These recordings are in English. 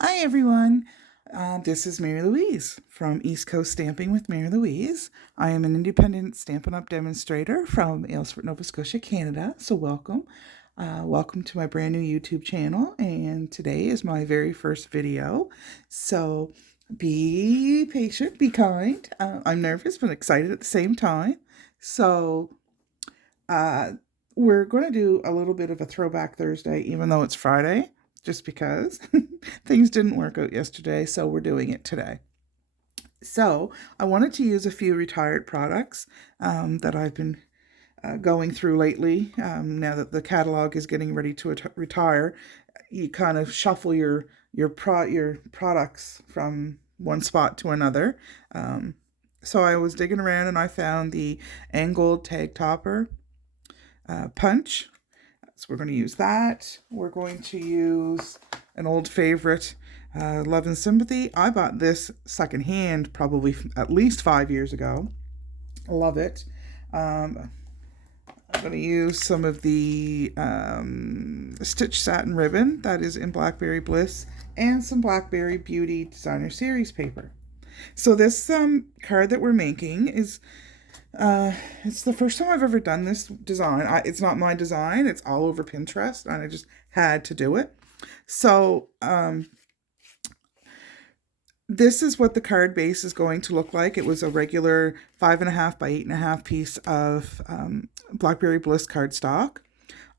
Hi everyone, this is Mary Louise from East Coast Stamping with Mary Louise. I am an independent Stampin' Up! Demonstrator from Aylesford, Nova Scotia, Canada, so welcome. Welcome to my brand new YouTube channel, and today is my very first video, so be patient, be kind. I'm nervous but excited at the same time. So uh, we're going to do a little bit of a Throwback Thursday, even though it's Friday, just because things didn't work out yesterday, so we're doing it today. So I wanted to use a few retired products that I've been going through lately. Now that the catalog is getting ready to retire, you kind of shuffle your products from one spot to another. So I was digging around and I found the angled tag topper punch. So we're going to use that. We're going to use an old favorite, Love and Sympathy. I bought this secondhand probably at least 5 years ago. I love it. I'm going to use some of the Stitch Satin Ribbon that is in Blackberry Bliss and some Blackberry Beauty Designer Series paper. So this card that we're making is it's the first time I've ever done this design. It's not my design. It's all over Pinterest, and I just had to do it. So this is what the card base is going to look like. It was a regular 5.5 by 8.5 piece of Blackberry Bliss cardstock.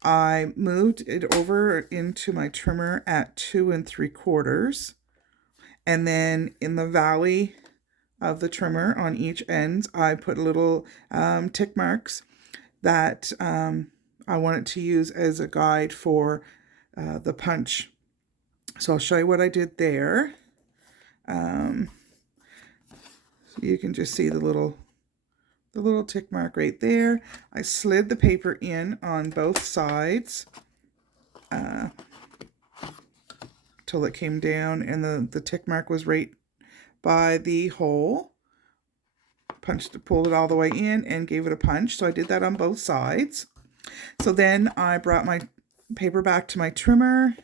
I moved it over into my trimmer at 2 3/4, and then in the valley of the trimmer on each end, I put little tick marks that I wanted to use as a guide for the punch. So I'll show you what I did there. So you can just see the little tick mark right there. I slid the paper in on both sides till it came down, and the tick mark was right by the hole. Pulled it all the way in and gave it a punch. So I did that on both sides. So then I brought my paper back to my trimmer,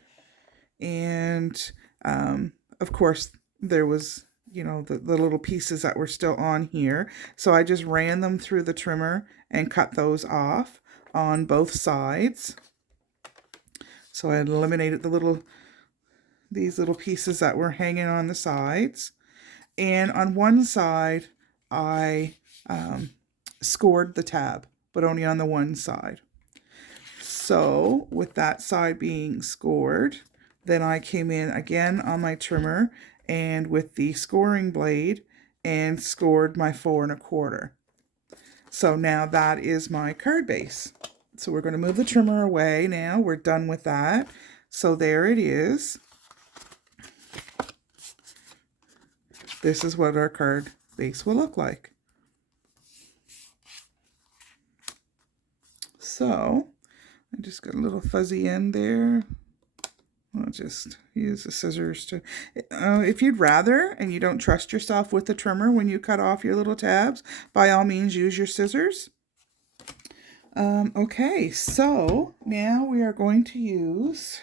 and of course there was, the little pieces that were still on here. So I just ran them through the trimmer and cut those off on both sides. So I eliminated these little pieces that were hanging on the sides. And on one side, I scored the tab, but only on the one side. So with that side being scored, then I came in again on my trimmer and with the scoring blade and scored my 4 1/4. So now that is my card base. So we're going to move the trimmer away now. We're done with that. So there it is. This is what our card base will look like. So I just got a little fuzzy end there. I'll just use the scissors to, if you'd rather and you don't trust yourself with the trimmer when you cut off your little tabs, by all means use your scissors. Okay, so now we are going to use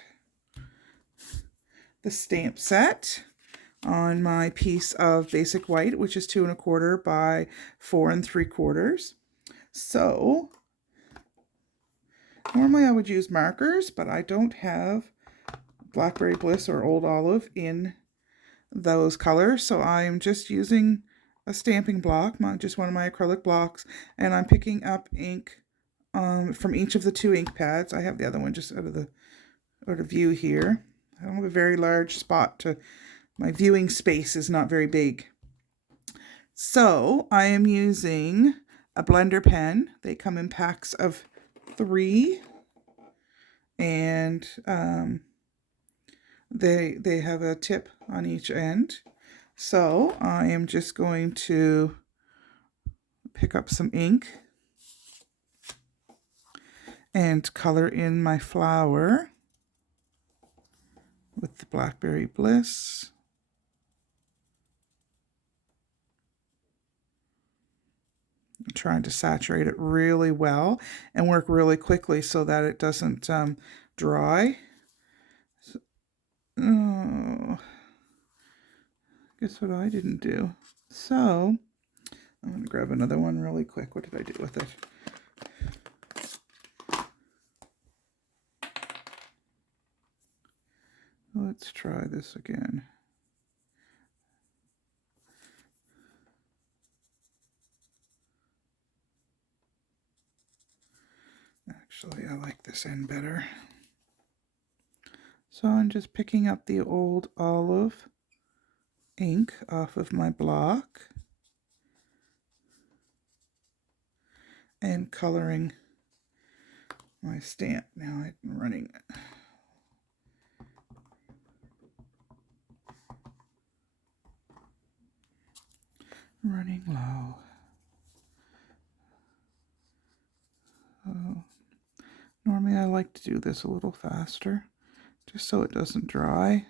the stamp set on my piece of basic white, which is 2 1/4 by 4 3/4. So normally I would use markers, but I don't have Blackberry Bliss or Old Olive in those colors, so I'm just using a stamping block, just one of my acrylic blocks, and I'm picking up ink from each of the 2 ink pads. I have the other one just out of view here. I don't have a very large spot my viewing space is not very big. So I am using a blender pen. They come in packs of 3, and they have a tip on each end. So I am just going to pick up some ink and color in my flower with the Blackberry Bliss. I'm trying to saturate it really well and work really quickly so that it doesn't dry. Oh, Guess what I didn't do? So, I'm going to grab another one really quick. What did I do with it? Let's try this again. Actually, I like this end better. So I'm just picking up the old olive ink off of my block and coloring my stamp. Now I'm running low. Oh. Normally I like to do this a little faster, just so it doesn't dry.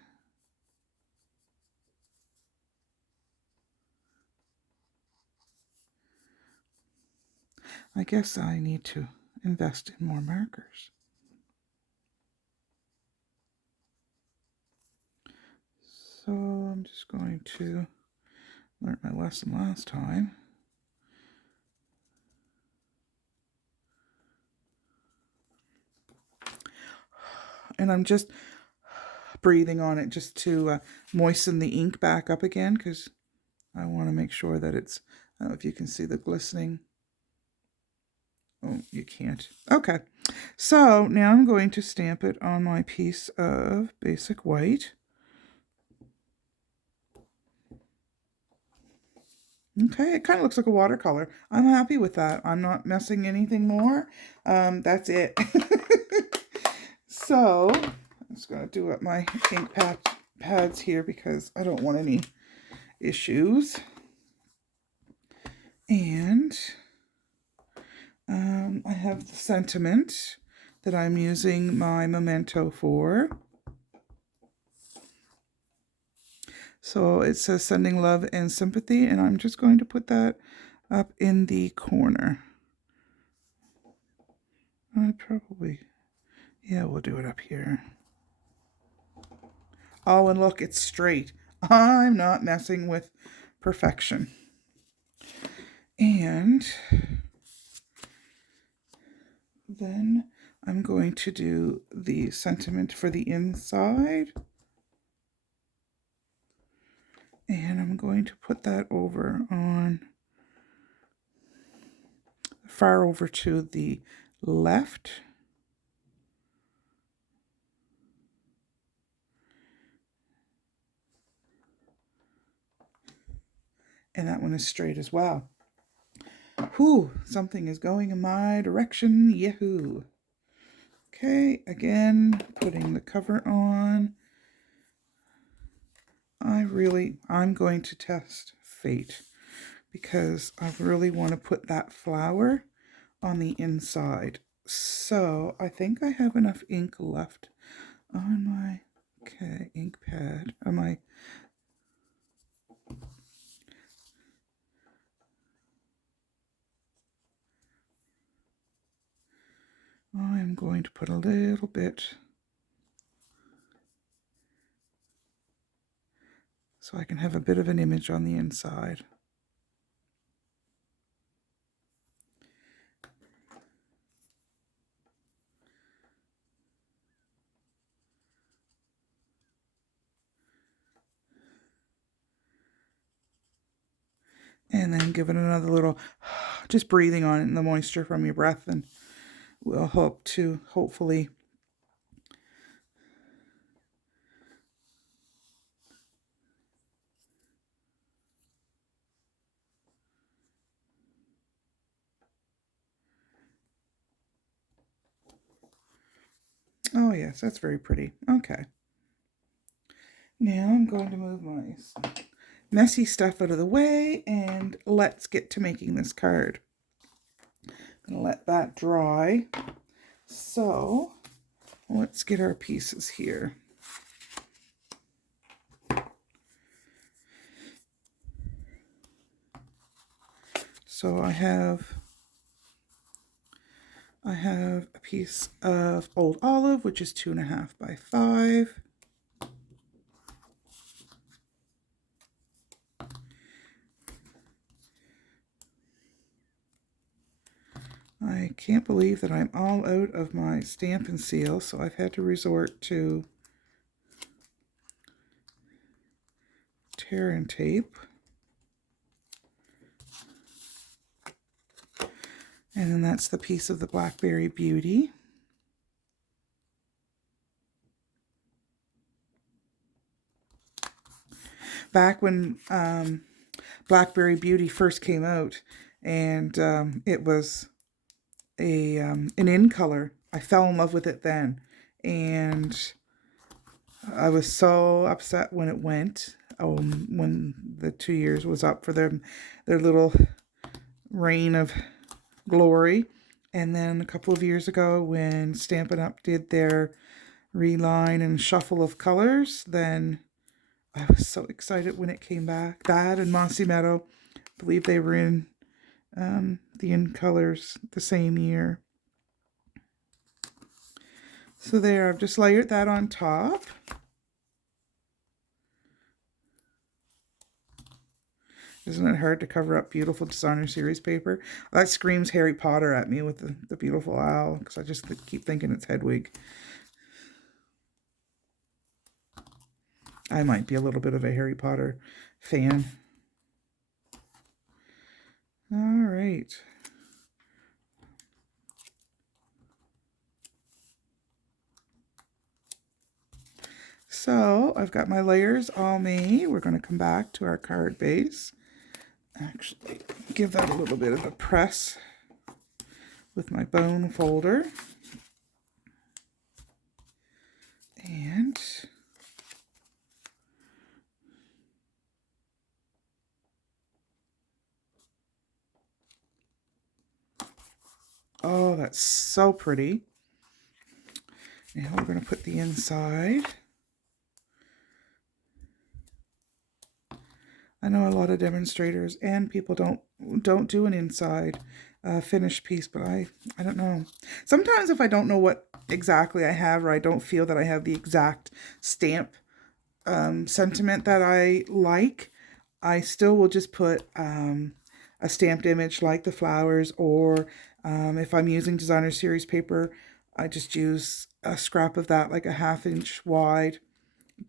I guess I need to invest in more markers. So I'm just going to learn my lesson last time. And I'm just breathing on it just to moisten the ink back up again, because I want to make sure that it's, I don't know if you can see the glistening. Oh, you can't. Okay. So now I'm going to stamp it on my piece of basic white. Okay, it kind of looks like a watercolor. I'm happy with that. I'm not messing anything more. That's it. So I'm just going to do up my ink pads here because I don't want any issues. And I have the sentiment that I'm using my memento for. So it says sending love and sympathy, and I'm just going to put that up in the corner. Yeah, we'll do it up here. Oh, and look, it's straight. I'm not messing with perfection. And then I'm going to do the sentiment for the inside. And I'm going to put that over on, far over to the left. And that one is straight as well. Whew, something is going in my direction. Yahoo! Okay, again, putting the cover on. I'm going to test fate because I really want to put that flower on the inside. So I think I have enough ink left on my, ink pad, on my, I'm going to put a little bit so I can have a bit of an image on the inside. And then give it another little, just breathing on it and the moisture from your breath, and we'll hope to hopefully oh yes, that's very pretty. Okay. Now I'm going to move my messy stuff out of the way and let's get to making this card. I'm going to let that dry. So let's get our pieces here. So I have a piece of old olive, which is 2.5 by 5. I can't believe that I'm all out of my stamp and seal, so I've had to resort to tear and tape. And then that's the piece of the Blackberry Beauty. Back when Blackberry Beauty first came out, and it was an in color, I fell in love with it then, and I was so upset when it went, when the 2 years was up for their little reign of glory. And then a couple of years ago, when Stampin' Up! Did their reline and shuffle of colors, then I was so excited when it came back. That and Mossy Meadow, I believe they were in the in colors the same year. So there, I've just layered that on top. Isn't it hard to cover up beautiful designer series paper? That screams Harry Potter at me with the beautiful owl, because I just keep thinking it's Hedwig. I might be a little bit of a Harry Potter fan. All right. So I've got my layers all made. We're going to come back to our card base. Actually, give that a little bit of a press with my bone folder. And oh, that's so pretty. Now we're going to put the inside. I know a lot of demonstrators and people don't do an inside finished piece, but I don't know. Sometimes if I don't know what exactly I have, or I don't feel that I have the exact stamp sentiment that I like, I still will just put a stamped image like the flowers, or if I'm using designer series paper, I just use a scrap of that, like a 1/2 inch wide,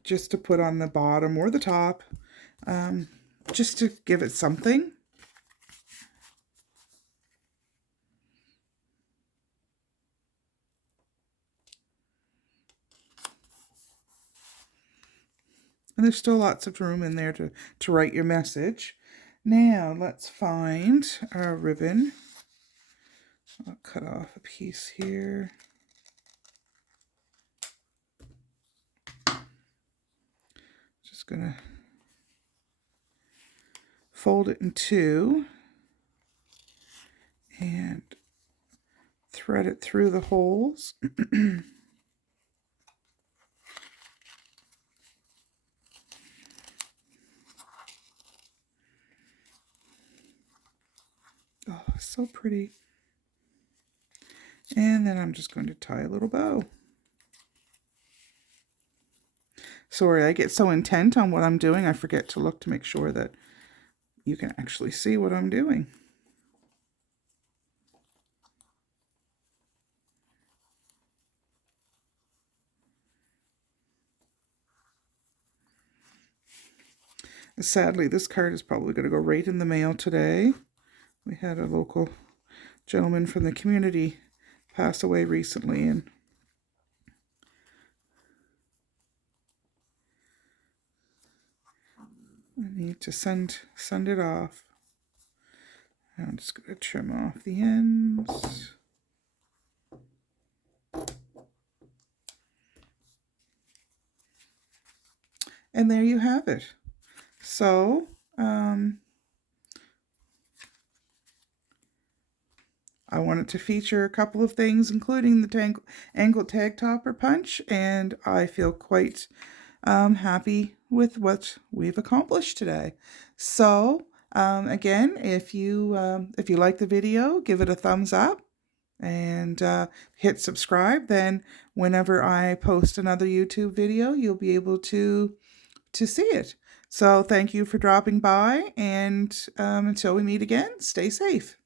just to put on the bottom or the top, just to give it something. And there's still lots of room in there to write your message. Now let's find our ribbon. I'll cut off a piece here. Just gonna fold it in two and thread it through the holes. Oh, so pretty. And then I'm just going to tie a little bow. Sorry, I get so intent on what I'm doing, I forget to look to make sure that you can actually see what I'm doing. Sadly, this card is probably going to go right in the mail today. We had a local gentleman from the community pass away recently, and I need to send it off. I'm just going to trim off the ends. And there you have it. So, I wanted to feature a couple of things, including the angled tag topper punch, and I feel quite happy with what we've accomplished today. So, again, if you like the video, give it a thumbs up and hit subscribe. Then whenever I post another YouTube video, you'll be able to see it. So thank you for dropping by, and until we meet again, stay safe.